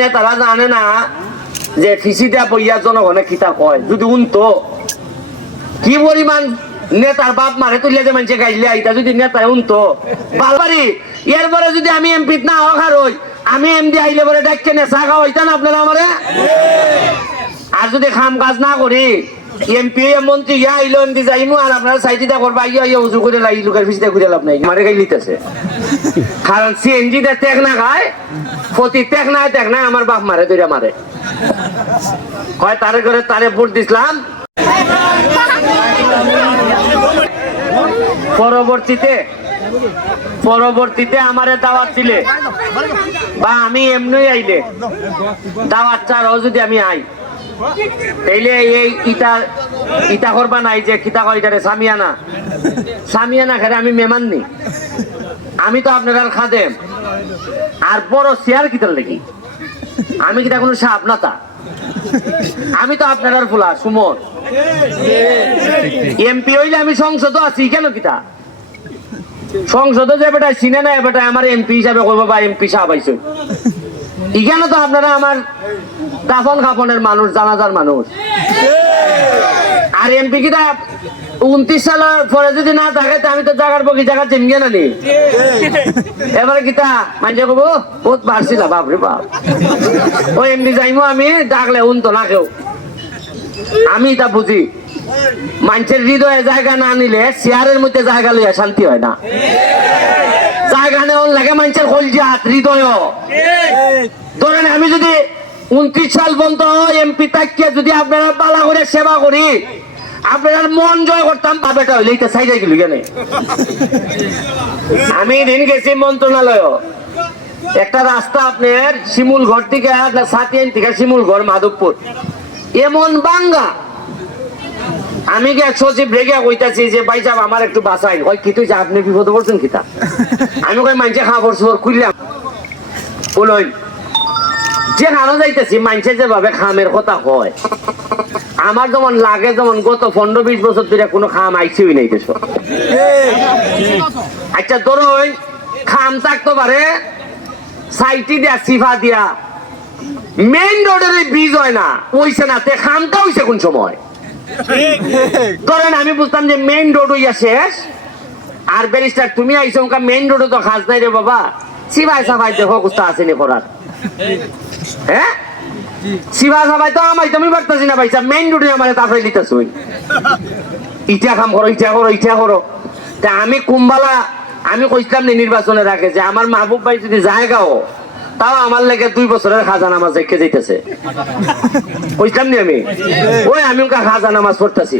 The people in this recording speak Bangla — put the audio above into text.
নেতারা জানে না যে ফিসিটা বইয়া জনগণে কিতা কয়। যদি উনতো কি পরিমাণ নেতার বাপ মারে তুললে যে মানুষে গাইলে আইতা যদি নেতায় উনতো বালবাড়ি, এরপরে যদি আমি এমপি না হোক আর হই, আমি এমডি আইলে পরে ডাকছে নেশা খাওয়া হইতান আপনারা আমারে? আর যদি খাম কাজ না করি, এমপি, মন্ত্রী, ইয়া আইলো এমডি যাইমু, আর আপনারা সাইডিটা করবা ইয়া ইয়া উজু করে লাগি লোকের ফিসিটা ঘুরে লাভ নাই। মারে গাই লিতেছে কারণ সিএনজি তে টেক না খায়, প্রতি টেক নাই টেক নাই আমার বাপ মারে, দুইটা মারে। কয় তারে করে তারে ভোট দিছিলাম। পরবর্তীতে পরবর্তীতে আমারে দাওয়াত দিলে, বা আমি এমনি আইলে, দাওয়াত চারও যদি আমি আই, তাইলে এই ইটা ইটা করবা নাই যে কিতা কয় ইটারে সামিয়ানা। সামিয়ানা খেলে আমি মেমান নি আমি তো আপনার খাদেম। আর বড় শেয়ার কিতার লেগে। আমি কিতা কোনো সাপ না তা। আমি তো আপনার ফুলা, সুমন। এমপি হইলে আমি সংসদ আছি, কেন কিতা? সংসদে যে বেটা চিনে না বেটা আমার এমপি হিসাবে কইব বা এমপি সাহেব আইছে। ইখানে তো আপনারা আমার দাফন খাফনের মানুষ, জানাজার মানুষ। আর এমপি কিটা উনত্রিশ সালের পরে যদি না থাকে, তা আমি তো জাগার বকি জায়গা চিমগে নানি। এবারে কিতা মানছে কব, বহুত পারছিল বাপরে বাপ। ও এমনি যাইমো আমি, ডাকলে উনতো না কেউ আমি তা বুঝি। মানুষের হৃদয়ে জায়গা না নিলে চেয়ারের মধ্যে জায়গা লইয়া শান্তি হয় না। জায়গা নেওয়ার লাগে মানুষের কলজাত হৃদয়। ধরেন আমি যদি উনত্রিশ সাল পর্যন্ত এমপি তাকিয়ে যদি আপনারা পালা করে সেবা করি আপনার মন জয় করতাম বাবাটা হইলে এটা সাইডে গেল কেন? আমি দিন গেছি মন্ত্রণালয়। একটা রাস্তা আপনার শিমুল ঘর থেকে সাতিয়ান থেকে শিমুল ঘর মাধবপুর। এমন বাঙ্গা। আমি গে সচিব রেগে কইতাছি যে, ভাই সাহেব আমার একটু বাঁচাই ওই কি তুই আপনি বিপদে পড়ছেন কিতা আমি কই মানছে খাবার সুবর খুললাম বলই যে খানো যাইতেছি মানছে যেভাবে খামের কথা হয় আমার যেমন লাগে যেমন গত পনেরো বিশ বছর ধরে কোনো খাম আইসিই নাই দেশ। আচ্ছা ধরুন খাম থাকতে পারে, সাইটি দিয়া, সিফা দিয়া মেইন রোডের বীজ হয় না ওইছে না, তে খামটা হইছে কোন সময়? ধরেন আমি বুঝতাম যে মেইন রোড হইয়া শেষ, আর ব্যারিস্টার তুমি আইসো মেইন রোডে তো খাস নাই রে বাবা। সিভাই সাফাই দেখো কুস্তা আসেনি করার হ্যাঁ? সিভা সাফাই তো আমাই তুমি পারতেছি না ভাই মেইন রুটে আমার তারপরে লিতেছ ইটা কাম করো ইটা করো ইটা করো। তা আমি কুম্বালা আমি কইছিলাম নি নির্বাচনে রাখে যে আমার মাহবুব ভাই যদি জায়গাও তাও আমার লেগে দুই বছরের খাজা নামাজ রেখে যেতেছে কইছিলাম নি আমি? ওই আমি খাজা নামাজ পড়তেছি।